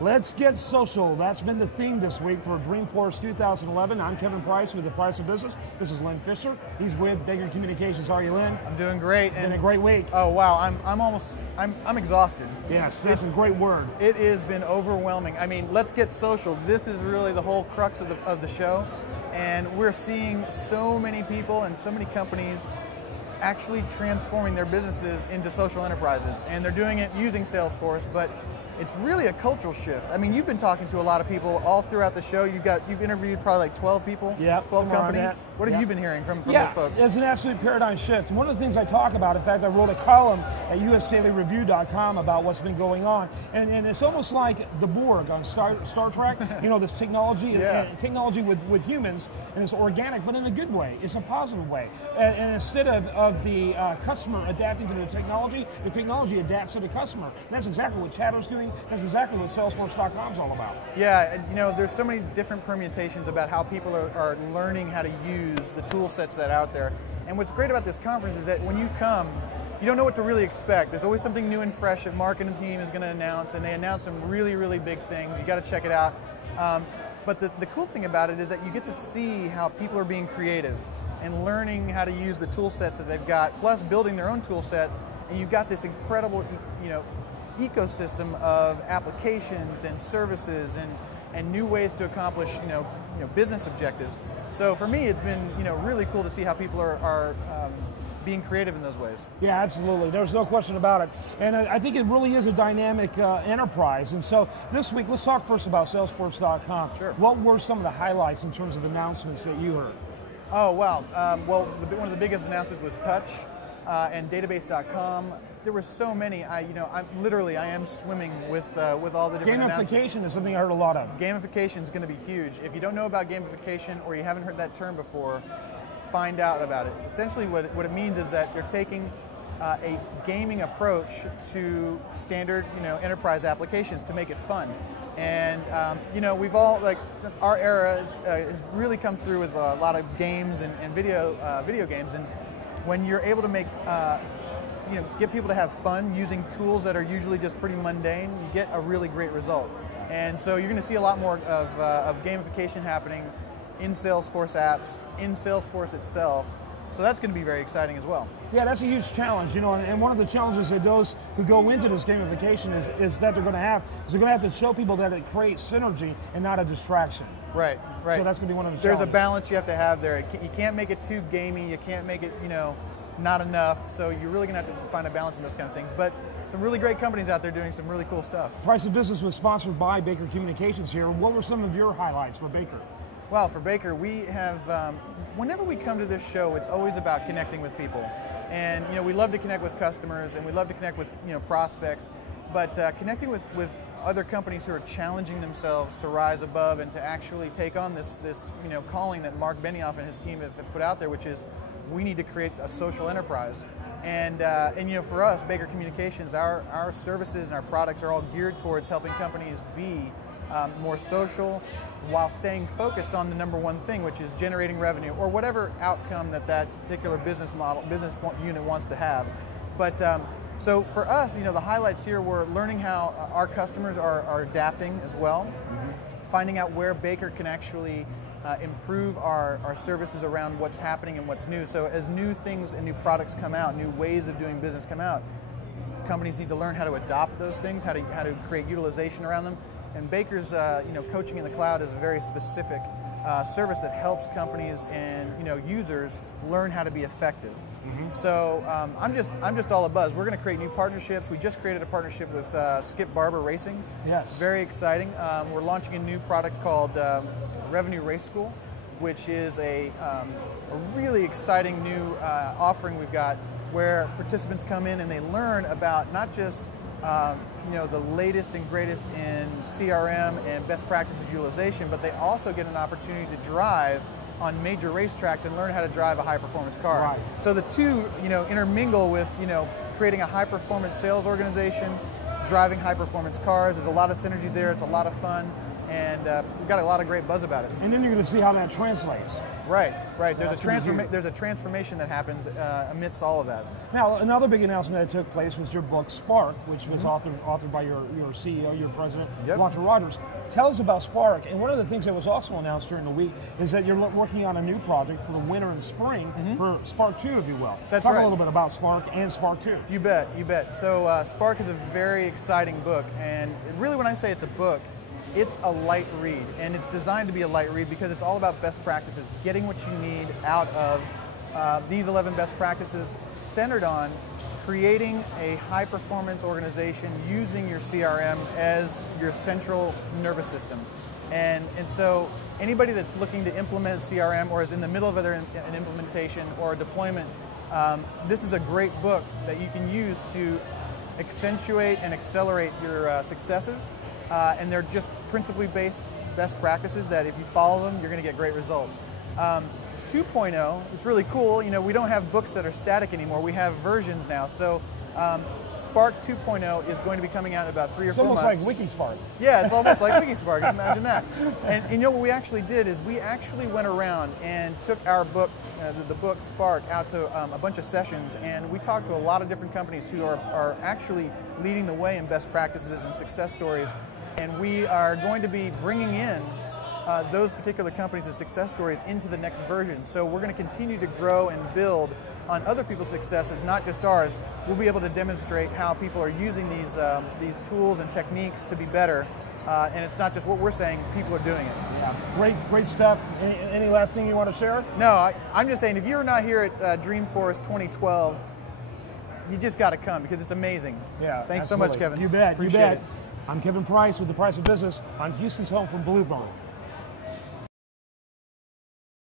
Let's get social. That's been the theme this week for Dreamforce 2011. I'm Kevin Price with the Price of Business. This is Lin Fisher. He's with Baker Communications. How are you, Lin? I'm doing great. It's been a great week. Oh wow, I'm exhausted. Yes, that's a great word. It has been overwhelming. I mean, let's get social. This is really the whole crux of the show, and we're seeing so many people and so many companies actually transforming their businesses into social enterprises, and they're doing it using Salesforce, but it's really a cultural shift. I mean, you've been talking to a lot of people all throughout the show. You've interviewed probably like 12 people, 12 companies. What have you been hearing from those folks? It's an absolute paradigm shift. And one of the things I talk about, in fact, I wrote a column at usdailyreview.com about what's been going on. And it's almost like the Borg on Star Trek, you know, this technology, technology with humans, and it's organic, but in a good way. It's a positive way. And instead of the customer adapting to the technology adapts to the customer. And that's exactly what Chatter's doing. That's exactly what Salesforce.com is all about. Yeah, and you know, there's so many different permutations about how people are learning how to use the tool sets that are out there. And what's great about this conference is that when you come, you don't know what to really expect. There's always something new and fresh that marketing team is going to announce, and they announce some really, really big things. You got to check it out. But the cool thing about it is that you get to see how people are being creative and learning how to use the tool sets that they've got, plus building their own tool sets, and you've got this incredible, you know, ecosystem of applications and services and new ways to accomplish business objectives. So for me, it's been really cool to see how people are being creative in those ways. Yeah, absolutely. There's no question about it. And I think it really is a dynamic enterprise. And so this week, let's talk first about Salesforce.com. Sure. What were some of the highlights in terms of announcements that you heard? Oh wow. Well, one of the biggest announcements was Touch and Database.com. There were so many. I am swimming with all the different announcements. Gamification is something I heard a lot of. Gamification is going to be huge. If you don't know about gamification or you haven't heard that term before, find out about it. Essentially, what it means is that you're taking a gaming approach to standard enterprise applications to make it fun. And we've all, like, our era has really come through with a lot of games and video games, and when you're able to make get people to have fun using tools that are usually just pretty mundane, you get a really great result. And so you're going to see a lot more of gamification happening in Salesforce apps, in Salesforce itself. So that's going to be very exciting as well. Yeah, that's a huge challenge, and one of the challenges that those who go into this gamification is that they're going to have to show people that it creates synergy and not a distraction. Right. So that's going to be one of the challenges. There's a balance you have to have there. You can't make it too gamey. You can't make it, not enough. So you're really going to have to find a balance in those kind of things. But some really great companies out there doing some really cool stuff. Price of Business was sponsored by Baker Communications here. What were some of your highlights for Baker? Well, for Baker, we have, whenever we come to this show, it's always about connecting with people. And we love to connect with customers, and we love to connect with prospects, but connecting with other companies who are challenging themselves to rise above and to actually take on this calling that Mark Benioff and his team have put out there, which is we need to create a social enterprise. And for us, Baker Communications, our services and our products are all geared towards helping companies be more social, while staying focused on the number one thing, which is generating revenue or whatever outcome that particular business unit wants to have. But so for us, the highlights here were learning how our customers are adapting as well, finding out where Baker can actually improve our services around what's happening and what's new. So as new things and new products come out, new ways of doing business come out, companies need to learn how to adopt those things, how to create utilization around them. And Baker's coaching in the cloud is a very specific service that helps companies and users learn how to be effective. So I'm just all abuzz. We're going to create new partnerships. We just created a partnership with Skip Barber Racing. Yes. Very exciting. We're launching a new product called Revenue Race School, which is a really exciting new offering we've got, where participants come in and they learn about not just the latest and greatest in CRM and best practices utilization, but they also get an opportunity to drive on major racetracks and learn how to drive a high-performance car. Right. So the two, intermingle with, creating a high-performance sales organization, driving high-performance cars. There's a lot of synergy there. It's a lot of fun. and we've got a lot of great buzz about it. And then you're going to see how that translates. Right. So There's a transformation that happens amidst all of that. Now, another big announcement that took place was your book, Spark, which was authored by your CEO, your president, Walter Rogers. Tell us about Spark. And one of the things that was also announced during the week is that you're working on a new project for the winter and spring for Spark 2, if you will. That's Talk right. a little bit about Spark and Spark 2. You bet, you bet. So Spark is a very exciting book, and really when I say it's a book, it's a light read, and it's designed to be a light read because it's all about best practices, getting what you need out of these 11 best practices centered on creating a high-performance organization using your CRM as your central nervous system. And so anybody that's looking to implement CRM or is in the middle of an implementation or a deployment, this is a great book that you can use to accentuate and accelerate your successes. And they're just principally based best practices that if you follow them, you're going to get great results. 2.0, it's really cool. You know, we don't have books that are static anymore. We have versions now. So Spark 2.0 is going to be coming out in about 3 or 4 months. It's almost like WikiSpark. Yeah, it's almost like WikiSpark. Imagine that. And you know what we actually did is we actually went around and took our book, the book Spark, out to a bunch of sessions, and we talked to a lot of different companies who are actually leading the way in best practices and success stories. And we are going to be bringing in those particular companies' success stories into the next version. So we're going to continue to grow and build on other people's successes, not just ours. We'll be able to demonstrate how people are using these tools and techniques to be better. And it's not just what we're saying, people are doing it. Yeah, great stuff. Any last thing you want to share? No, I'm just saying, if you're not here at Dreamforce 2012, you just got to come because it's amazing. Yeah, Thanks absolutely. so much, Kevin. You bet, Appreciate you bet. it. I'm Kevin Price with the Price of Business on Houston's home from Blue Bone.